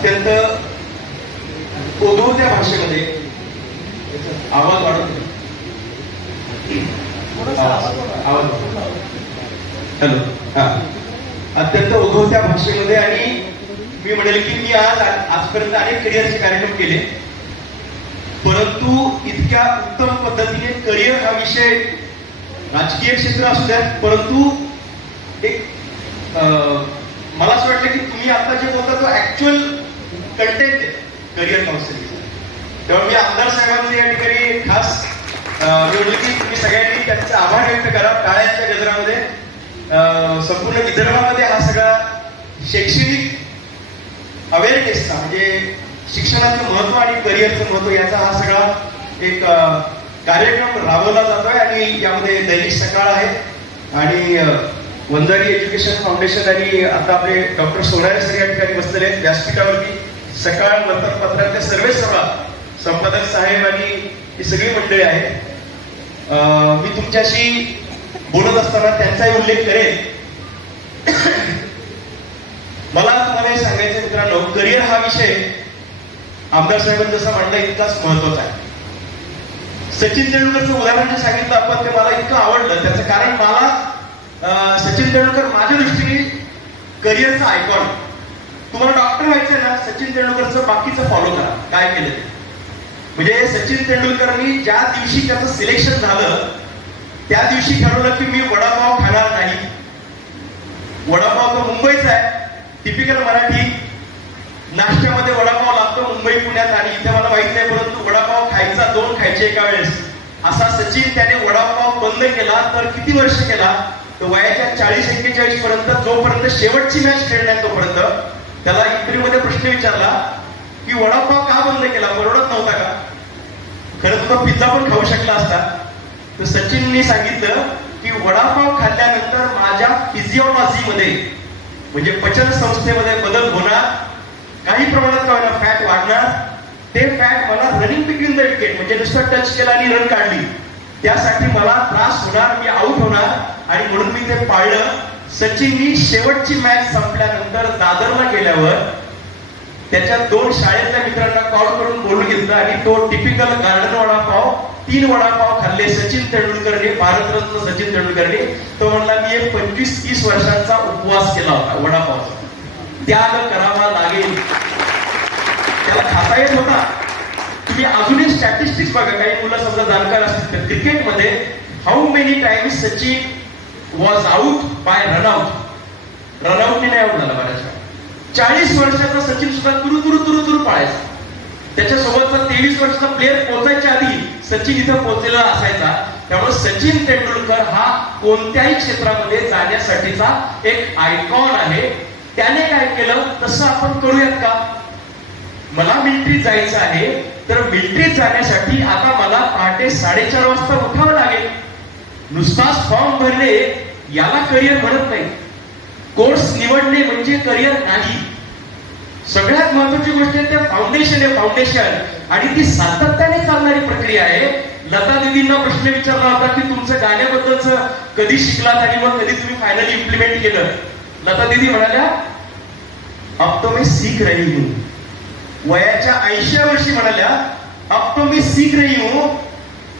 अत्यंत ओघवत्या भाषेमध्ये आवाज वाढवतो. हॅलो, हा, अत्यंत ओघवत्या भाषेमध्ये. आणि मी म्हणेल की मी आजपर्यंत अनेक करिअरचे कार्यक्रम केले, परंतु इतक्या उत्तम पद्धतीने करिअर हा विषय राजकीय क्षेत्र असू द्यात, परंतु एक मला असं वाटलं की तुम्ही आता जे बोलता तो ऍक्च्युअल कंटेंट आहे करिअर काउन्सिलिंगचा. तेव्हा मी आमदार साहेबांचे या ठिकाणी खास निवडले की तुम्ही सगळ्यांनी त्यांचे आभार व्यक्त करा. टाळ्यांच्या गजरामध्ये संपूर्ण विदर्भामध्ये हा सगळा शैक्षणिक अवेअरनेसचा म्हणजे शिक्षणाचं महत्व आणि करिअरचं महत्व याचा हा सगळा एक कार्यक्रम राबवला जातोय. आणि यामध्ये दैनिक सकाळ आहे आणि वंजारी एज्युकेशन फाउंडेशन आणि आता आपले डॉक्टर सोनारे सर या ठिकाणी बसलेले आहेत व्यासपीठावरती. सकाळ वर्तमानपत्रांच्या सर्व संपादक साहेब आणि ही सगळी मंडळी आहेत. मी तुमच्याशी बोलत असताना त्यांचाही उल्लेख करेन. मला तुम्हाला हे सांगायचं मित्रांनो, करिअर हा विषय आमदार साहेबांनी जसा मांडला इतकाच महत्वाचा आहे. सचिन तेंडुलकरचं उदाहरण जे सांगितलं आपण ते मला इतकं आवडलं. त्याचं कारण मला सचिन तेंडुलकर माझ्या दृष्टीने करिअरचा आयकॉन. तुम्हाला डॉक्टर व्हायचंय ना, सचिन तेंडुलकरचं बाकीचं फॉलो करा काय केलं ते. म्हणजे सचिन तेंडुलकरनी ज्या दिवशी त्याचं सिलेक्शन झालं त्या दिवशी ठरवलं की मी वडापाव खाणार नाही. वडापाव तो मुंबईचा आहे, टिपिकल मराठी नाश्त्यामध्ये वडापाव लागतो मुंबई पुण्यात. आणि इथे मला माहित नाही, परंतु वडापाव खायचा 2 खायचे एका वेळेस असा सचिन त्याने वडापाव बंद केला. तर किती वर्ष केला, तर वयाच्या 40-41 पर्यंत, जोपर्यंत शेवटची मॅच खेळणार तोपर्यंत. त्याला इंटरव्ह्यू मध्ये प्रश्न विचारला की वडापाव का बंद केला, परवडत नव्हता का. खरं तर पिझ्झा पण खाऊ शकला असता. तर सचिनने सांगितलं की वडापाव खाल्ल्यानंतर माझ्या फिजिओलॉजी मध्ये म्हणजे पचन संस्थेमध्ये बदल होणार, काही प्रमाणात का होणार फॅट वाढणार. ते फॅट मला रनिंग बिटवीन द विकेट म्हणजे नुसतं टच केला आणि रन काढली त्यासाठी मला त्रास होणार, मी आउट होणार. आणि म्हणून मी ते पाळलं. सचिननी शेवटची मॅच संपल्यानंतर दादरला गेल्यावर त्याच्या 2 शाळेतल्या मित्रांना कॉल करून बोलून घेतलं आणि तो टिपिकल गार्डन वडापाव 3 वडापाव खाल्ले सचिन तेंडुलकरने, भारतरत्न सचिन तेंडुलकरने. तो म्हणला मी एक 25-30 वर्षांचा उपवास केला होता वडापावचा, त्याग करावा लागेल. त्याला खाता येत होता. तुम्ही अजूनही स्टॅटिस्टिक्स बघा, काही मुलं समजा जाणकार असतील तर क्रिकेटमध्ये how many times Sachin was out by run out. रनआउटने नाही आउट झाला बऱ्याच वेळा. 40 वर्षाचा सचिन सुद्धा तुरु पळायचा. त्याच्यासोबतचा 23 वर्षाचा प्लेअर पोहोचायच्या आधी सचिन इथं पोहोचलेला असायचा. त्यामुळे सचिन तेंडुलकर हा कोणत्याही क्षेत्रामध्ये जाण्यासाठीचा एक आयकॉन आहे. त्याने काय केलं तसं आपण करूयात का. मला मिलिटरीत जायचं आहे तर मिलिटरीत जाण्यासाठी आता मला पहाटे 4:30 वाजता उठावं लागेल. नुसताच फॉर्म भरणे याला करिअर म्हणत नाही. कोर्स निवडणे म्हणजे करिअर नाही. सगळ्यात महत्वाची गोष्ट आहे ते फाउंडेशन आहे, फाउंडेशन. आणि ती सातत्याने चालणारी प्रक्रिया आहे. लता दीदींना प्रश्न विचारला होता की तुमचं गाण्याबद्दलच कधी शिकलात आणि मग कधी तुम्ही फायनली इम्प्लिमेंट केलं. लता दीदी म्हणाल्या अब तो मैं सीख रही हूं. वयाच्या 80व्या वर्षी म्हणाल्या अब तो मैं सीख रही हूं.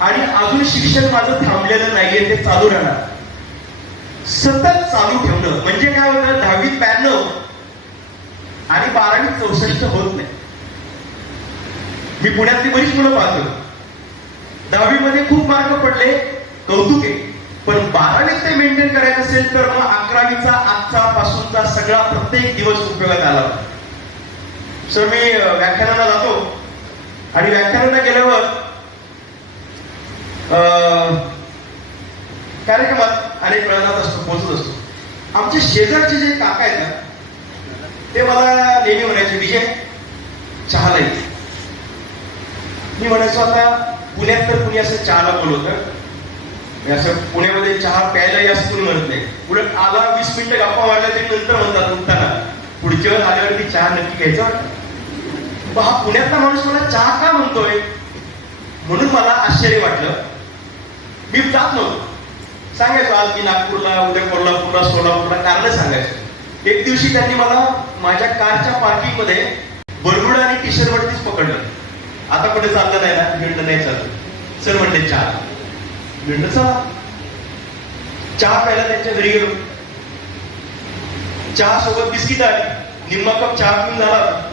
आणि अजून शिक्षण माझं थांबलेलं नाहीये, ते चालू राहणार. सतत चालू ठेवणं म्हणजे काय होतं, 10वीत 92 आणि 12वीत 64 होत नाही. मी पुण्यातली बरीच मुलं पाहतो 10वी मध्ये खूप मार्क पडले, कौतुक आहे. पण 12वीत ते मेंटेन करायचं असेल तर मग 11वीचा आजचा पासूनचा सगळा प्रत्येक दिवस उपयोगात आला. सर मी व्याख्यानाला जातो आणि व्याख्यानाला गेल्यावर कार्यक्रमात अनेक वेळा जात असतो, पोहोचत असतो. आमचे शेजारचे जे काका आहेत ना ते मला नेहमी म्हणायचे विजय चहाला येते. मी म्हणायचो आता पुण्यात तर कुणी असं चहाला बोलवतं, असं पुण्यामध्ये चहा प्यायलाही असं कुणी म्हणत नाही. उलट आला 20 मिनिटं गप्पा मारल्या तरी नंतर म्हणतात उठताना पुढच्या वेळेस आल्यावरती चहा नक्की घ्यायचा वाटतं. हा पुण्यातला माणूस मला चहा का म्हणतोय म्हणून मला आश्चर्य वाटलं. मी जात नव्हतो, सांगायचो आज मी नागपूरला, उद्या कोल्हापूरला, सोलापूरला कारण सांगायचं. एक दिवशी त्यांनी मला माझ्या कारच्या पार्किंग मध्ये बरमुडा आणि टी शर्ट वरतीच पकडलं. आता कुठे चाललं नाही ना, म्हणलं नाही चाललं. सर म्हणले चहा. म्हणलं चला. चहा प्यायला त्यांच्या घरी गेलो. चहा सोबत बिस्किट आली. निम्मा कप चहा पिऊन झाला.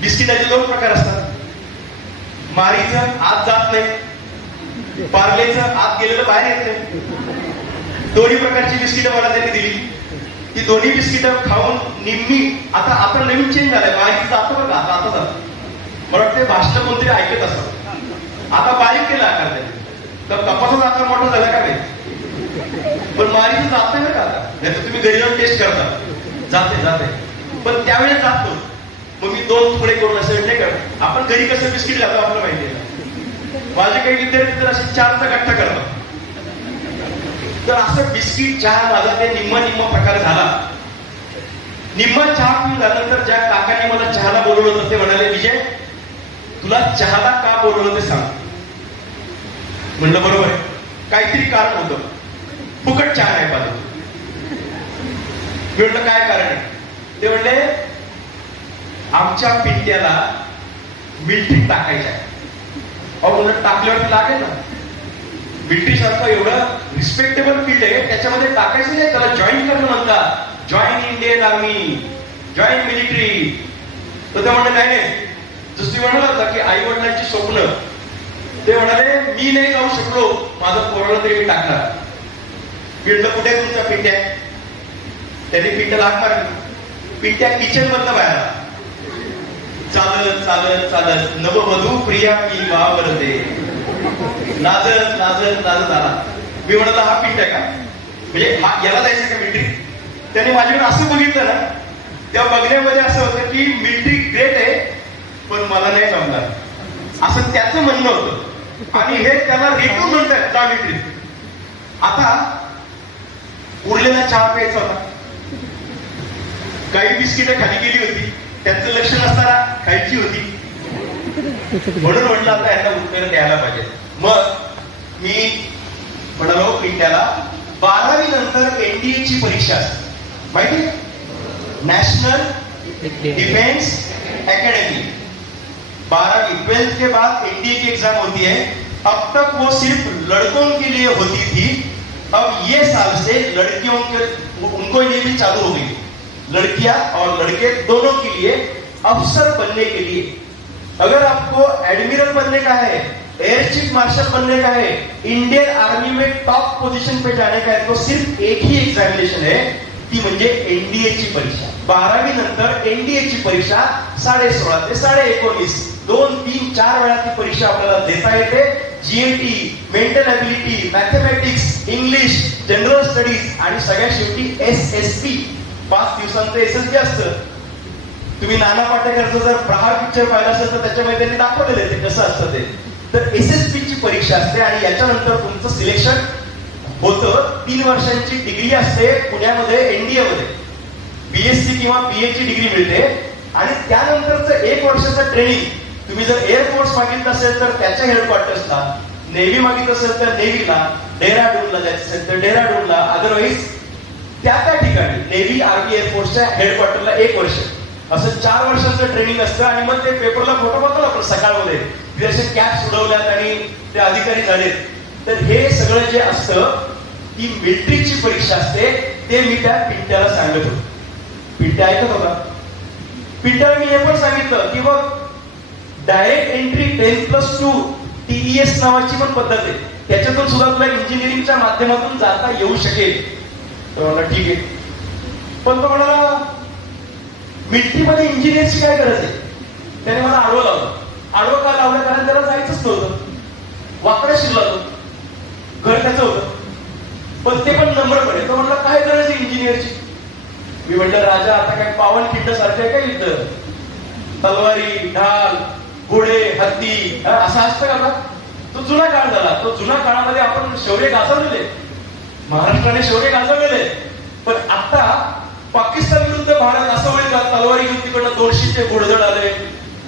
बिस्किटाचे 2 प्रकार असतात. मारीचं आत जात नाही, पार्लेचं आत गेलेलं बाहेर येत नाही. दोन्ही प्रकारची बिस्किट मला त्यांनी दिली. ती दोन्ही बिस्किट खाऊन निम्मी आता नवीन चेंज झालंय. माहिती जातं बरं का, आता जातं. मला वाटतं भाषण कोणतरी ऐकत असत. आता बारीक केलं आकार त्यांनी, तर कपाचा आकार मोठा झाला का नाही, पण मारीचं जात नाही बरं का आता. नाही तर तुम्ही घरी जाऊन टेस्ट करता, जाते. पण त्यावेळेस जातो. मग मी 2 तुकडे करून असं नाही करत. आपण घरी कसं बिस्किट घालतो आपलं माहिती आहे. माझे काही विद्यार्थी तर असे 4चा गठ्ठा करतात. तर असं बिस्किट चहा माझा ते निम्मा प्रकार झाला. निम्मा चहा पिऊन झाल्यानंतर ज्या काकांनी मला चहाला बोलवलं होतं ते म्हणाले, विजय तुला चहाला का बोलवलं ते सांग. म्हणलं बरोबर आहे, काहीतरी कारण होतं. फुकट चहा नाही पाहिजे. मी म्हटलं काय कारण आहे. ते म्हणले आमच्या पिंट्याला मिलिटरीत टाकायचं आहे. अहो म्हणलं टाकल्यावरती लागेल ना. मिलिटरी सारखं एवढं रिस्पेक्टेबल फील्ड आहे, त्याच्यामध्ये टाकायचं नाही, त्याला जॉईन करणं म्हणतात. Join Indian army, join military. तर ते म्हणलं नाही जसं म्हणाला होता की आई वडिलांची स्वप्न. ते म्हणाले मी नाही जाऊ शकलो, माझं पोराला तरी मी टाकणार. म्हटलं कुठे तुमचा पिंट्या. त्यांनी पिंट्याला हाक मारली. पिंट्या किचन मधनं बाहेर आला. चालत नववधू प्रिया मी वावरते. नाचत आला. मी म्हणाला हा पिंट्या का, म्हणजे हा याला जायचं का मिलिटरी. त्याने माझ्याकडे असं बघितलं ना, त्या बघण्यामध्ये असं होतं की मिलिटरी ग्रेट आहे पण मला नाही जमणार, असं त्याचं म्हणणं होतं. आणि हे त्याला रेटून म्हणतात त्या मिलिटरी. आता उरलेला चहा प्यायचा होता. काही बिस्किट खाली गेली होती, त्यांचं लक्ष नसताना खायची होती. म्हणून म्हटलं आता यांना उत्तर द्यायला पाहिजे. मग मी म्हणालो पिंट्याला 12वी नंतर एनडीए ची परीक्षा असते माहिती, नॅशनल डिफेंस एकेडमी. 12वीं 12th के बाद एनडीए की एग्जाम होती है. अब तक वो सिर्फ लड़कों के लिए होती थी, अब ये साल से लड़कियों के उनको लिए भी चालू हो गई. लड़कियां और लड़के दोनों के लिए अफसर बनने के लिए, अगर आपको एडमिरल बनने का है, एयर चीफ मार्शल बनने का है, इंडियन आर्मी में टॉप पोजीशन पे जाने का है, तो सिर्फ एक ही एग्जामिनेशन है, ती म्हणजे एनडीए ची परीक्षा. 12वी नंतर एनडीए ची परीक्षा 16.5 ते 19.5 2-3-4 वेळा ती परीक्षा आपल्याला देता येते. GAT, mental ability, mathematics, English, general studies आणि सगळ्यात शेवटी एसएसपी 5 दिवसांचं एसएसपी असतं. तुम्ही नाना पाटेकरचं जर प्रहार पिक्चर पाहिला असेल तर त्याच्यामध्ये त्यांनी दाखवलेलं ते कसं असतं ते. तर एसएसपी ची परीक्षा असते आणि याच्यानंतर तुमचं सिलेक्शन होतं. 3 वर्षांची डिग्री असते पुण्यामध्ये एनडीए मध्ये. बीएससी किंवा बीए ची डिग्री मिळते आणि त्यानंतरचं 1 वर्षाचं ट्रेनिंग. तुम्ही जर एअरफोर्स मागितलं असेल तर त्याच्या हेडक्वार्टर्सला, नेव्ही मागितलं असेल तर नेव्हीला, डेहराडूनला जायचं असेल तर डेहराडूनला, अदरवाईज त्या ठिकाणी नेव्ही आर्मी एअरफोर्सच्या हेडक्वार्टरला 1 वर्ष असं 4 वर्षाचं ट्रेनिंग असतं. आणि मग ते पेपरला फोटो बघतो आपण सकाळमध्ये असे कॅप्स उडवल्यात आणि ते अधिकारी झालेत. तर हे सगळं जे असतं ती मिलिटरीची परीक्षा असते. ते मी त्या पिंट्याला सांगत होतो. पिंट्या ऐकत होता. पिंट्याला मी हे पण सांगितलं की बघ डायरेक्ट एंट्री 10+2 TES नावाची पण पद्धत आहे, त्याच्यातून सुद्धा तुला इंजिनिअरिंगच्या माध्यमातून जाता येऊ शकेल. तर म्हणलं ठीक आहे. पण तो म्हणाला मिलिटरीमध्ये इंजिनिअरची काय गरज आहे. त्याने मला आडवं लावलं. आडवं का लावलं, कारण त्याला जायचंच नव्हतं. वाकडं शिरला तो, घर त्याचं होतं, पण ते पण नंबर पडेल. तो म्हटलं काय गरज आहे इंजिनिअरची. मी म्हटलं राजा आता काय पावन खिंड सारखे काय युद्ध, तलवारी, ढाल, घोडे, हत्ती असं असतं का. तो जुना काळ झाला. तो जुना काळामध्ये आपण शौर्य गाजवलेले, महाराष्ट्राने शौर्य गाजवलेले. पण आता पाकिस्तान विरुद्ध भारत असं होईल का तलवारी घेऊन तिकडनं 200 घोडदळ आले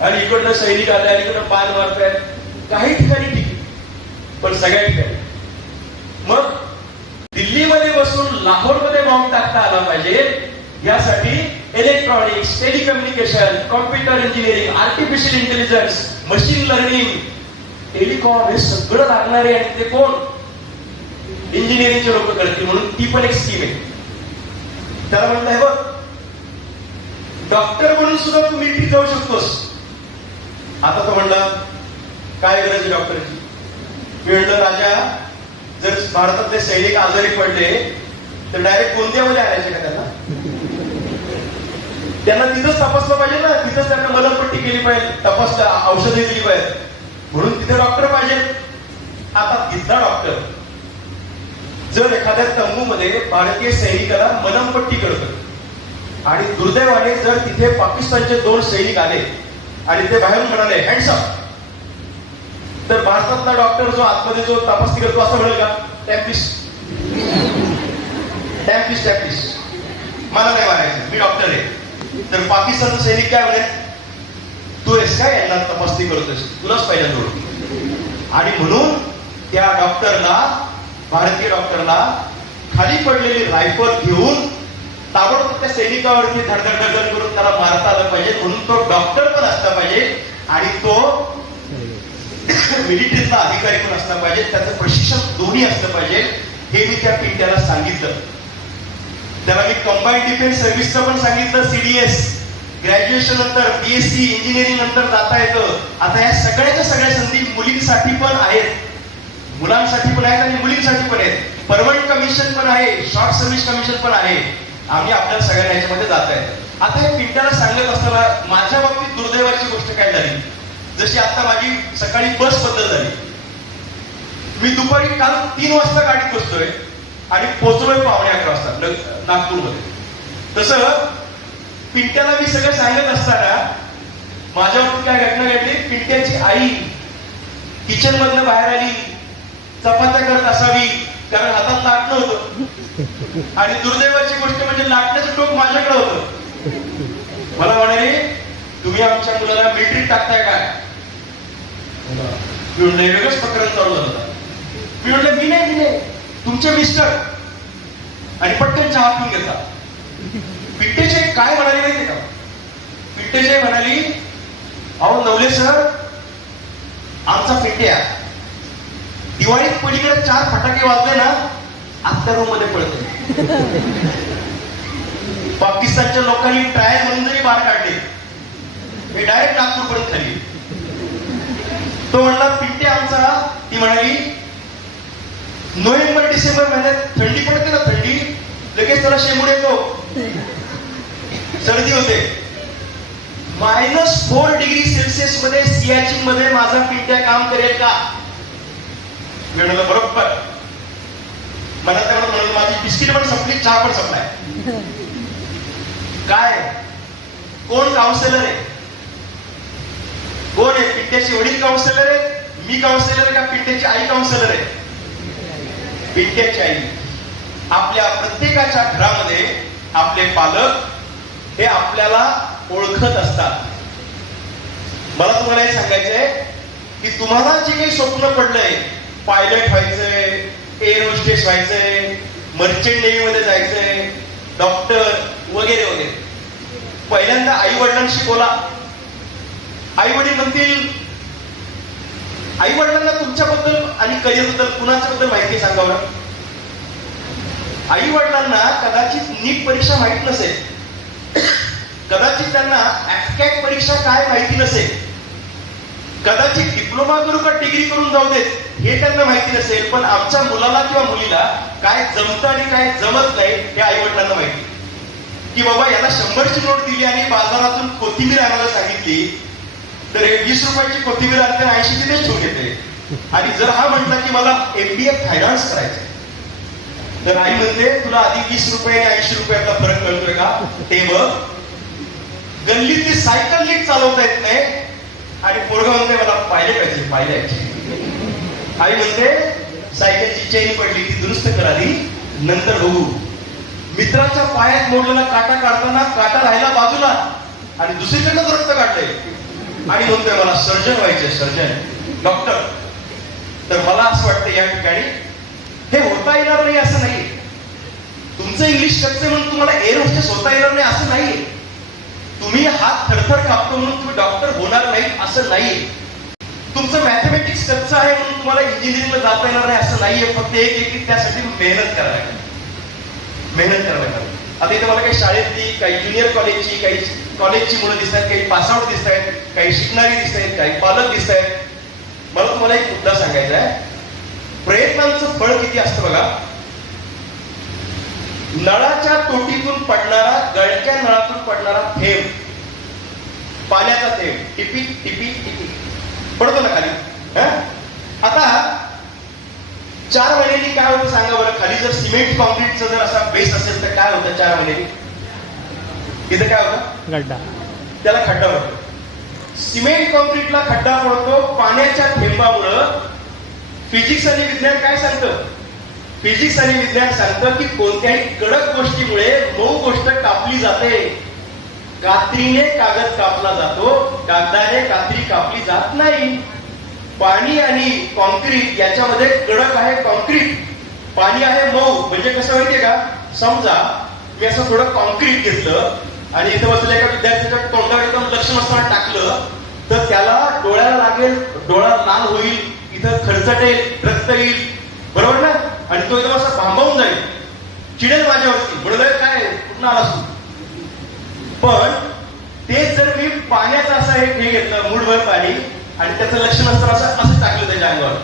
आणि इकडनं सैनिक आले आणि इकडनं बाण मारतायत. काही ठिकाणी ठीक, पण सगळ्या ठिकाणी. मग दिल्लीमध्ये बसून लाहोरमध्ये बॉम्ब टाकता आला पाहिजे यासाठी electronics, telecommunication, computer engineering, artificial intelligence, machine learning, telecom, हे सगळं लागणार आहे. आणि ते कोण? इंजिनिअरिंगचे लोक करतील. म्हणून ती पण एक स्कीम आहे. त्याला म्हणताय बघ, डॉक्टर म्हणून सुद्धा तू मिलिटरी जाऊ शकतोस. आता तो म्हणला काय गरज आहे डॉक्टरची? मी म्हणलं राजा, जर भारतातले सैनिक आजारी पडले तर डायरेक्ट गोंदियामध्ये आणायचे का त्यांना? त्यांना तिथंच तपासलं पाहिजे ना, तिथंच त्यांना मलमपट्टी केली पाहिजे, तपासलं, औषधे दिली पाहिजे. म्हणून तिथे डॉक्टर पाहिजे. आता तिथला डॉक्टर जर एखाद्या तंबूमध्ये भारतीय सैनिकाला मलमपट्टी करतो आणि दुर्दैवाने जर तिथे पाकिस्तानचे 2 सैनिक आले आणि ते बाहेरून म्हणाले हँड्स अप, तर भारतातला डॉक्टर जो आतमध्ये जो तपासणी करतो असं म्हणेल का? टॅम्पिस टॅम्पिस टॅम्पिस, मला नाही मारायचं, मी डॉक्टर आहे. तर पाकिस्तानचा सैनिक काय म्हणे? तू आहेस काय यांना तपासणी करतोस? तुलाच पहिल्यांदा ओळख. आणि म्हणून त्या डॉक्टरला, भारतीय डॉक्टरला खाली पडलेली रायफल घेऊन ताबडतोब त्या सैनिकावरती धडधड धडधड करून त्याला मारता आलं पाहिजे. म्हणून तो डॉक्टर पण असला पाहिजे आणि तो मिलिटरीतला अधिकारी पण असला पाहिजे. त्याचं प्रशिक्षण दोन्ही असलं पाहिजे. हे मी त्या पिंट्याला सांगितलं. त्याला मी कंबाईंड डिफेन्स सर्व्हिसचं पण सांगितलं. सीडीएस, ग्रॅज्युएशन नंतर बीएससी इंजिनिअरिंग नंतर जाता येतं. आता या सगळ्याच्या सगळ्या संधी मुलींसाठी पण आहेत, मुलांसाठी पण आहेत आणि मुलींसाठी पण आहेत. परमनंट कमिशन पण आहे, शॉर्ट सर्व्हिस कमिशन पण आहे. आम्ही आपल्याला सगळ्या ह्याच्यामध्ये जात आहे. आता हे पिंट्याला सांगत असताना माझ्या बाबतीत दुर्दैवाची गोष्ट काय झाली, जशी आता माझी सकाळी बस बदल झाली. मी दुपारी काल 3 वाजता गाडीत बसतोय आणि पोहोचलोय 11:15 वाजता नागपूरमध्ये. तसं पिंट्याला मी सगळं सांगत असताना माझ्या बाबतीत काय घटना घडली. पिंट्याची आई किचन मधनं बाहेर आली, चपात्या करत असावी कारण हातात लाटणं होतं. आणि दुर्दैवाची गोष्ट म्हणजे लाटण्याचं टोक माझ्याकडे होतं. मला म्हणाले तुम्ही आमच्या मुलाला मिलिटरीत टाकताय काय? मी म्हणलं वेगळंच प्रकरण चालू झालं. मी म्हणलं मी नाही, तुमचे मिस्टर. आणि पटकन चहा पिऊन घेता. पिट्टेचे काय म्हणाले माहिती का? पिट्टेचे म्हणाली, अहो नवले सर, आमचा पिट्ट्या दिवाळीत पलीकडे 4 फटाके वाजले ना आतल्या रूम मध्ये पडते. पाकिस्तानच्या लोकांनी ट्रायल म्हणून जरी बाहेर काढले, हे डायरेक्ट नागपूरपर्यंत खाली. तो म्हणला पिंटे आमचा, ती म्हणाली नोव्हेंबर डिसेंबर महिन्यात थंडी पडते ना, थंडी लगेच त्याला शेंबूड येतो, सर्दी होते. -4 डिग्री सेल्सिअस मध्ये सियाचीन मध्ये माझा पिंट्या काम करेल का? म्हणलं बरोबर. मला तेवढं म्हणून माझी बिस्किट पण संपली, चहा पण संपलाय. काय कोण काउन्सिलर आहे? कोण आहे? पिंट्याचे वडील काउन्सिलर आहे, मी काउन्सिलर आहे का पिंट्याची आई काउन्सिलर आहे? पिंट्याची आई. आपल्या प्रत्येकाच्या घरामध्ये आपले पालक हे आपल्याला ओळखत असतात. मला तुम्हाला हे सांगायचंय की तुम्हाला जे काही स्वप्न पडलंय, पायलट व्हायचंय, एअर होस्टेस व्हायचंय, मर्चंट नेव्ही मध्ये जायचंय, डॉक्टर वगैरे वगैरे, पहिल्यांदा आई वडिलांशी बोला. आई वडील म्हणतील, आई वडिलांना तुमच्याबद्दल आणि करिअर बद्दल कुणाच्या बद्दल माहिती सांगावं. आई वडिलांना कदाचित नीट परीक्षा माहित नसेल, कदाचित त्यांना ऍफकॅट परीक्षा काय माहिती नसेल, कदाचित डिप्लोमा करू का डिग्री करून जाऊ देत हे त्यांना माहिती नसेल. पण आमच्या मुलाला किंवा मुलीला काय जमतं आणि काय जमत नाही हे आई वडिलांना माहिती. की बाबा याला 100ची नोट दिली आणि बाजारातून कोथिंबीर आणायला सांगितली तर 20 रुपयाची कोथिंबीर आणते 80ची ते ठेवून घेते. आणि जर हा म्हटला की मला MBA फायनान्स करायचं तर आई म्हणते तुला आधी 20 रुपये आणि 80 रुपयातला फरक कळतोय का ते बघ. गल्लीतली सायकल नीट चालवता येत नाही आणि पोरगा म्हणते मला पायलट व्हायची. आई म्हणते सायकलची चेन पडली ती दुरुस्त कर आधी, नंतर बघू. मित्राच्या पायात मोडलेला काटा काढताना काटा राहिला बाजूला आणि दुसरीकडनं रक्त काढलंय आणि म्हणतोय मला सर्जन व्हायचे, सर्जन, डॉक्टर. तर मला असं वाटतं या ठिकाणी हे होता येणार नाही असं नाही. तुमचं इंग्लिश कच्चे म्हणून तुम्हाला एअर होस्टेस होता येणार नाही असं नाही. तुम्ही हात थरथर कापतो म्हणून तुम्ही डॉक्टर होणार नाही असं नाहीये. तुमचं मॅथमॅटिक्स कच्चं आहे म्हणून तुम्हाला इंजिनिअरिंगला जाता येणार नाही असं नाहीये. फक्त एक त्यासाठी मेहनत करायला लागेल. आता इथे मला काही शाळेतली, काही ज्युनियर कॉलेजची, काही कॉलेजची मुलं दिसत आहेत, काही पासआउट दिसत आहेत, काही शिकणारी दिसत आहेत, काही पालक दिसत आहेत. मला तुम्हाला एक मुद्दा सांगायचा आहे. प्रयत्नांचं फळ किती असतं बघा. नळाच्या तोटीतून पडणारा, गळक्या नळातून पडणारा थेंब, पाण्याचा थेंब, टिपी टिपी टिपी पडतो ना खाली. आता 4 महिन्यांनी काय होतं सांगा बरं. खाली जर सिमेंट कॉन्क्रीटचा जर असा बेस असेल तर काय होतं 4 महिन्यांनी? इथं काय होतं? गड्डा. त्याला खड्डा पडतो. सिमेंट कॉन्क्रीटला खड्डा पडतो पाण्याच्या थेंबामुळं. फिजिक्स आणि विज्ञान काय सांगतं? फिजिक्स आणि विज्ञान सांगतं की कोणत्याही कडक गोष्टीमुळे मऊ गोष्ट कापली जाते. कात्रीने कागद कापला जातो, कागदाने कात्री कापली जात नाही. पाणी आणि कॉन्क्रीट याच्यामध्ये कडक आहे कॉन्क्रीट, पाणी आहे मऊ. म्हणजे कसं माहितीये का, समजा मी असं थोडं कॉन्क्रीट घेतलं आणि इथं बसलेल्या एका विद्यार्थ्याच्या तोंडावर एकदम लक्ष नसताना टाकलं तर त्याला डोळ्याला लागेल, डोळा लाल होईल, इथं खरचटेल, रक्त येईल, बरोबर ना. आणि तो एकदम असा भांबावून जाईल, चिडेल माझ्यावरती, म्हणून काय कुठं आलास तू. पण तेच जर मी पाण्याचं असं हे घेतलं, मूठभर पाणी, आणि त्याचं लक्ष नसताना असं टाकलं त्याच्या अंगावर,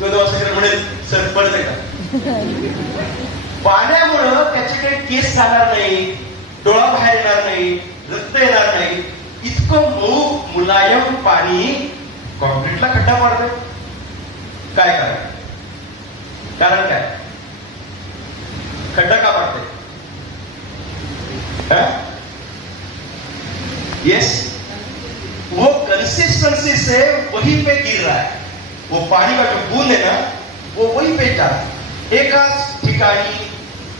तो असं म्हणेल सर पडतंय का. पाण्यामुळं त्याचे काही केस जाणार नाही, डोळा बाहेर येणार नाही, रक्त येणार नाही. इतकं मऊ मुलायम पाणी कॉन्क्रीटला खड्डा पाडतंय. काय कारण काय? खड्डा का पाडते? यस, वो कंसिस्टेंसी से वहीं पे गिर रहा है. वो पानी का जो बूंद है ना, वो वहीं पे जा रहा है. एकाच ठिकाणी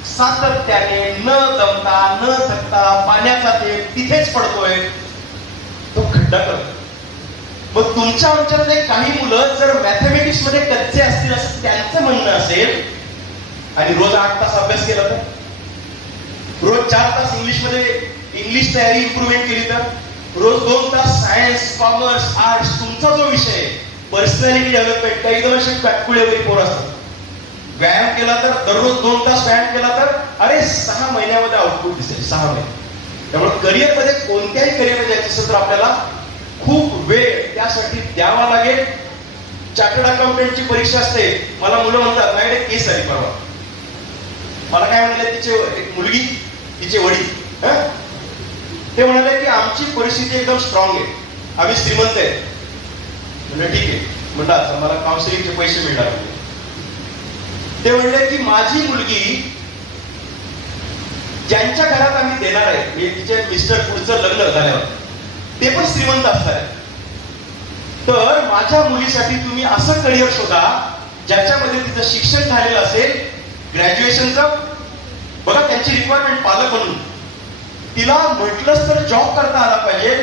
सातत्याने न दमता न थकता पाण्याचा थेंब तिथेच पडतोय, तो खड्डा करतो. मग तुमच्या आमच्यातले काही मुलं जर मॅथमॅटिक्स मध्ये कच्चे असतील असं त्यांचं म्हणणं असेल आणि रोज 8 तास अभ्यास केला तर, रोज 4 तास इंग्लिश तयारी इम्प्रुव्हमेंट केली तर, रोज 2 तास सायन्स, कॉमर्स, आर्ट्स, तुमचा जो विषय पर्सनॅलिटी डेव्हलपमेंट, काही एकदम असे काटकुळे वगैरे पोरं असतात. व्यायाम केला तर, दररोज 2 तास व्यायाम केला तर, अरे 6 महिन्यामध्ये आउटपुट दिसेल. 6 महिने. त्यामुळे करिअरमध्ये, कोणत्याही करिअरमध्ये जायचं असेल तर आपल्याला खूप वेळ त्यासाठी द्यावा लागेल. चार्टर्ड अकाउंटंटची परीक्षा असते. मला मुलं म्हणतात, माझ्याकडे केस आली परवा. मला काय म्हणाले, तिचे एक मुलगी, तिचे वडील ते म्हणाले की आमची परिस्थिती एकदम स्ट्रॉंग आहे, आम्ही श्रीमंत आहे. म्हणजे ठीक आहे म्हणलं, आता मला काउन्सिलिंगचे पैसे मिळणार. ते म्हणले की माझी मुलगी ज्यांच्या घरात आम्ही देणार आहे, म्हणजे तिचे मिस्टर पुढचं लग्न झाल्यावर ते पण श्रीमंत असतात, तर माझ्या मुलीसाठी तुम्ही असं करिअर शोधा ज्याच्यामध्ये तिचं शिक्षण झालेलं असेल, ग्रॅज्युएशनचं. बघा त्यांची रिक्वायरमेंट पालक म्हणून. तिला म्हटलंच तर जॉब करता आला पाहिजे,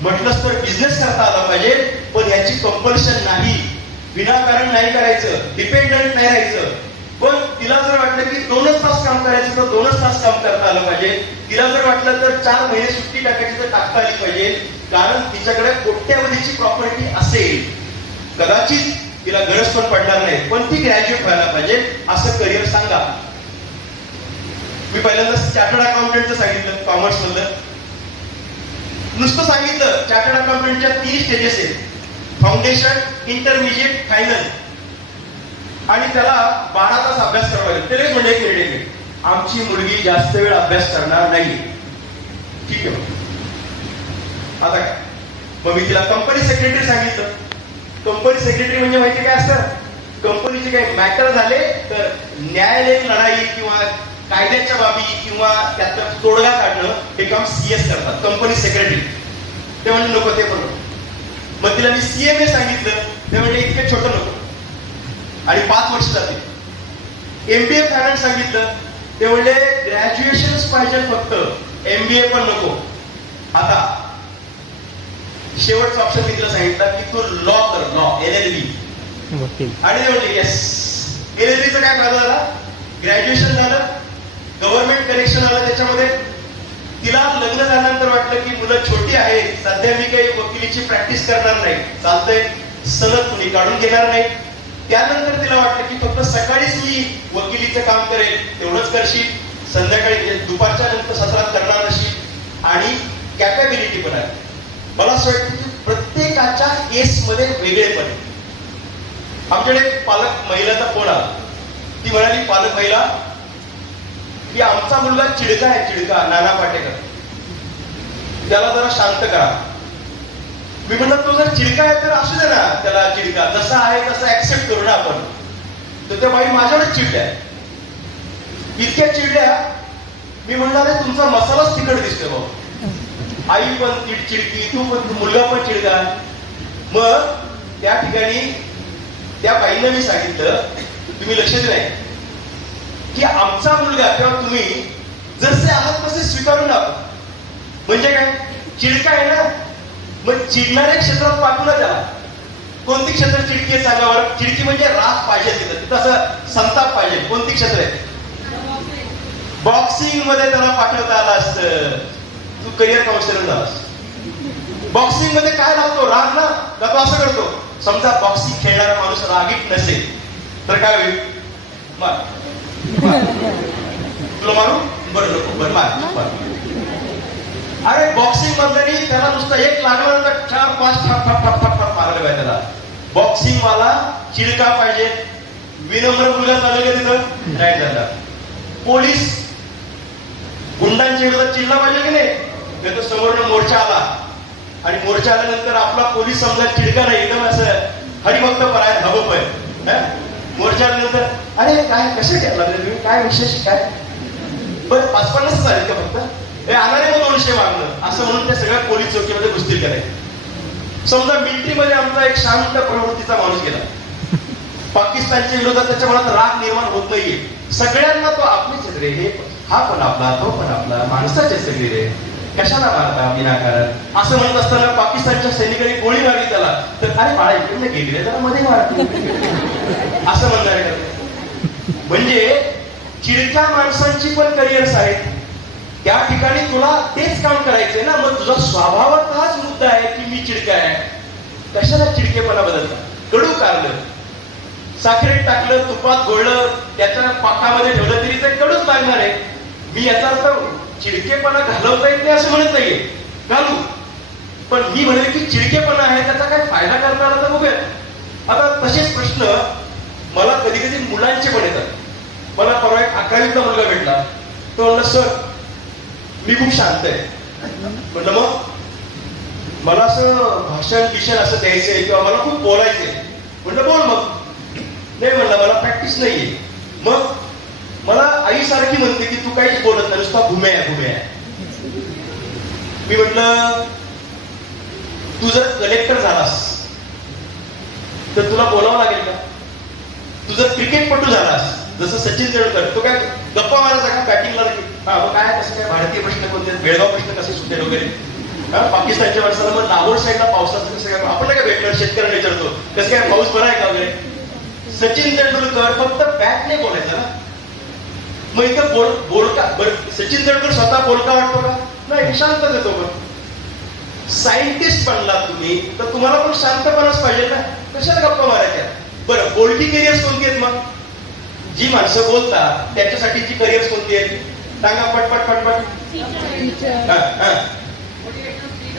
म्हटलंच तर बिझनेस करता आला पाहिजे, पण याची कंपल्शन नाही. विनाकारण नाही करायचं, डिपेंडंट नाही राहायचं. पण तिला जर वाटलं की 2च तास काम करायचं तर 2च तास काम करता आलं पाहिजे. तिला जर वाटलं तर 4 महिने सुट्टी टाकायची तर टाकता आली पाहिजे. कारण तिच्याकडे कोट्यावधीची प्रॉपर्टी असेल, कदाचित तिला गरज पण पडणार नाही, पण ती ग्रॅज्युएट व्हायला पाहिजे. असं करिअर सांगा. मी पहिल्यांदा चार्टर्ड अकाउंटंटचं सांगितलं, कॉमर्स मधलं नुसतं सांगितलं. चार्टर्ड अकाउंटंटच्या 3 स्टेजेस आहेत, फाउंडेशन, इंटरमिजिएट, फायनल. आणि त्याला 12 तास अभ्यास करावा लागेल. त्यालाच म्हणजे एक मिनिट, आमची मुलगी जास्त वेळ अभ्यास करणार नाही. ठीक आहे, आता काय, मग मी तिला कंपनी सेक्रेटरी सांगितलं. कंपनी सेक्रेटरी म्हणजे माहिती काय असतं, कंपनीचे काही मॅटर झाले तर न्यायालयीन लढाई किंवा कायद्याच्या बाबी किंवा त्यातला तोडगा काढणं हे काम CS करतात, कंपनी सेक्रेटरी. ते म्हणजे नको, ते पण नको. मग तिला मी CMA सांगितलं, ते म्हणजे इतके छोटं नको आणि 5 वर्ष जाते. MBA फायनान्स सांगितलं, ते म्हणजे ग्रॅज्युएशन पाहिजे फक्त, MBA पण नको. आता शेवटचा ऑप्शन मी तिला सांगितलं की तू लॉ कर, लॉ, LLB. आणि ते म्हणले येस. LLBचा काय फायदा झाला, ग्रॅज्युएशन झालं, गव्हर्नमेंट कनेक्शन आलं त्याच्यामध्ये. तिला लग्न झाल्यानंतर वाटलं की मुलं छोटी आहेत, सध्या मी काही वकिलीची प्रॅक्टिस करणार नाही, चालतंय, सनद कुणी काढून घेणार नाही. त्यानंतर तिला वाटलं की फक्त सकाळीच मी वकिलीचं काम करेल, तेवढंच करशील, संध्याकाळी म्हणजे दुपारच्या नंतर सत्रात करणार नशील, आणि कॅपॅबिलिटी पण आहे. मला असं वाटतं की प्रत्येकाच्या केसमध्ये वेगळेपण आहे. आमच्याकडे एक पालक महिलाचा फोन आला. ती म्हणाली, पालक महिला, की आमचा मुलगा चिडका आहे, चिडका, नाना पाटेकर, त्याला जरा शांत करा. मी म्हणलं, तो जर चिडका आहे तर असू दे ना त्याला चिडका, जसा आहे तसं ऍक्सेप्ट करू ना आपण. तर त्या बाई माझ्यावरच चिडल्या, इतक्या चिडल्या. मी म्हणणार, तुमचा मसालाच तिखट दिसतोय भाऊ, आई पण चिडकी, तू पण, मुलगा पण चिडका. मग त्या ठिकाणी त्या बाईंना मी सांगितलं, तुम्ही लक्ष दिलंय की आमचा मुलगा किंवा तुम्ही जसे आहात तसे स्वीकारून आहात. म्हणजे काय, चिडका आहे ना, मग चिडणाऱ्या क्षेत्रात पाठवू ना त्याला. कोणती क्षेत्र चिडकी आहे सांगावर? चिडकी म्हणजे राग पाहिजे तिथं, तिथं असं संताप पाहिजे. कोणती क्षेत्र आहे? बॉक्सिंग मध्ये त्याला पाठवता आलं असतं, तू करिअर काउन्सिलर झालास. बॉक्सिंग मध्ये काय लागतो? राग ना, का तो असं करतो? समजा बॉक्सिंग खेळणारा माणूस रागीट नसेल तर काय होईल? मार, तुला मारू, बरं नको, बरं मार. अरे बॉक्सिंग मधल्यानी त्याला नुसतं एक लागलं तर 4-5 ठप मारलं पाहिजे त्याला. बॉक्सिंग वाला चिडका पाहिजे, विनम्र मुलगा चालू का तिथं? नाही झाला. पोलीस गुंडांच्या विरोधात चिडला पाहिजे की नाही? तर समोरनं मोर्चा आला आणि मोर्चा आल्यानंतर आपला पोलीस समजा चिडका नाही, एकदम असं हरिभक्त पराय हवं आहे. मोर्चा आल्यानंतर, अरे काय कसे लागले तुम्ही, काय विशेष काय, बरं 5-50 झाले का फक्त, हे आणारे मग 200 मागणं, असं म्हणून त्या सगळ्या पोलीस चौकीमध्ये कुस्ती करायची. समजा मिलिटरीमध्ये आमचा एक शांत प्रवृत्तीचा माणूस गेला, पाकिस्तानच्या विरोधात त्याच्या मनात राग निर्माण होत नाहीये, सगळ्यांना तो आपलीच रे, हे हा पण आपला, तो पण आपला, माणसाचे सगळे रे, कशाला मारता विनाकारण, असं म्हणत असताना पाकिस्तानच्या सैनिकांनी गोळी मारली त्याला, तर अरे बाळा इकडे गेली रे, जरा मध्ये मारतो असं म्हणणारे. म्हणजे चिडक्या माणसांची पण करिअर्स आहेत. त्या ठिकाणी तुला तेच काम करायचंय ना, मग तुझा स्वभावात हाच मुद्दा आहे की मी चिडका आहे. कशाला चिडकेपणा बदलता? कडू कारलं, साखरेत टाकलं, तुपात घोळलं, त्याच्या पाकामध्ये ठेवलं तरी ते कडूच लागणार आहे. मी याचा अर्थ चिडकेपणा घालवता येत नाही असं म्हणत नाहीये, घालू, पण मी म्हणेन की चिडकेपणा आहे त्याचा काय फायदा करता आला तर बघूया. आता तसेच प्रश्न मला कधी कधी मुलांचे पण येतात. मला परवा एक 11वीचा मुलगा भेटला, तो म्हणला, सर मी खूप शांत आहे. म्हटलं मग? मला असं भाषण असं द्यायचंय किंवा मला खूप बोलायचंय. म्हटलं बोल मग. नाही म्हणलं, मला प्रॅक्टिस नाहीये. मग मला आई सारखी म्हणते की तू काहीच बोलत नाही, नुसता घुम्या. मी म्हटलं, तू जर कलेक्टर झालास तर तुला बोलावं लागेल का? तू जर क्रिकेटपटू झालास जसं सचिन तेंडुलकर, तो काय गप्पा मारायचा का बॅटिंगला? मग काय कसं काय, भारतीय प्रश्न कोणते, बेळगाव प्रश्न कसे सुटेल वगैरे, पाकिस्तानच्या माणसाला मग दाभोळ साईडला पावसाचं कसं काय, आपण काय भेटणार, शेतकऱ्यांना विचारतो कसं काय पाऊस बरा आहे का वगैरे. सचिन तेंडुलकर फक्त बॅटने बोलायचं ना, मग इथं बोलका, सचिन तेंडुलकर स्वतः बोलका वाटतो का? नाही, शांत देतो. पण सायंटिस्ट बनला तुम्ही तर तुम्हाला पण शांतपणाच पाहिजे ना, कशाला गप्पा मारायच्या? बरं, बोलकी करिअर्स कोणती आहेत मग? जी माणसं बोलतात त्याच्यासाठीची करिअर्स कोणती आहेत? सांगा पटपट.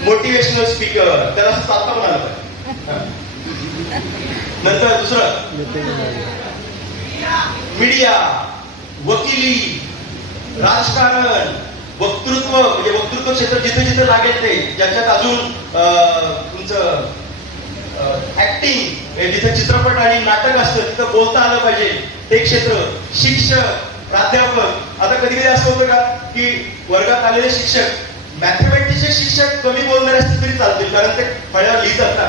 मोटिवेशनल स्पीकर, त्याला असं चालता पण आलं पाहिजे. नंतर दुसरं मीडिया, वकिली, राजकारण, वक्तृत्व, म्हणजे वक्तृत्व क्षेत्र जिथे जिथे लागेल ते, ज्याच्यात अजून तुमचं ऍक्टिंग, जिथे चित्रपट आणि नाटक असतं तिथं बोलता आलं पाहिजे, ते क्षेत्र. शिक्षक, प्राध्यापक. आता कधी कधी असं होतं का की वर्गात आलेले शिक्षक, मॅथमॅटिक्सचे शिक्षक कमी बोलणारे असतील तरी चालतील, कारण ते फळ्यावर लिहितात ना.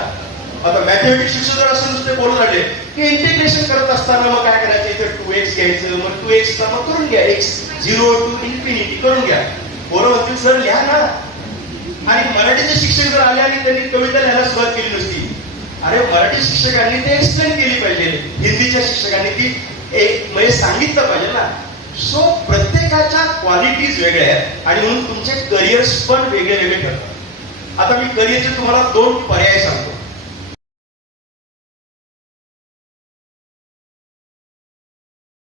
आता मॅथमॅटिक्स शिक्षक जर असं नुसते बोलून राहिले की इंटिग्रेशन करत असताना मग काय करायचं, इथे 2x घ्यायचं, मग 2x मग करून घ्या, x 0 to infinity करून घ्या. पोरं म्हणतील सर लिहा ना. आणि मराठीचे शिक्षक जर आले आणि त्यांनी कविता लिहायला सुरुवात केली नसती, अरे मराठी शिक्षकांनी ते एक्सप्लेन केली पाहिजे, हिंदीच्या शिक्षकांनी ती एक म्हणजे सांगितलं पाहिजे ना. सो प्रत्येकाच्या प्रत्येकाच्या क्वालिटीज वेगळ्या आहेत आणि म्हणून तुमचे करिअर्स पण वेगळे वेगळे ठरतात. आता मी करिअरचे तुम्हाला 2 पर्याय सांगतो.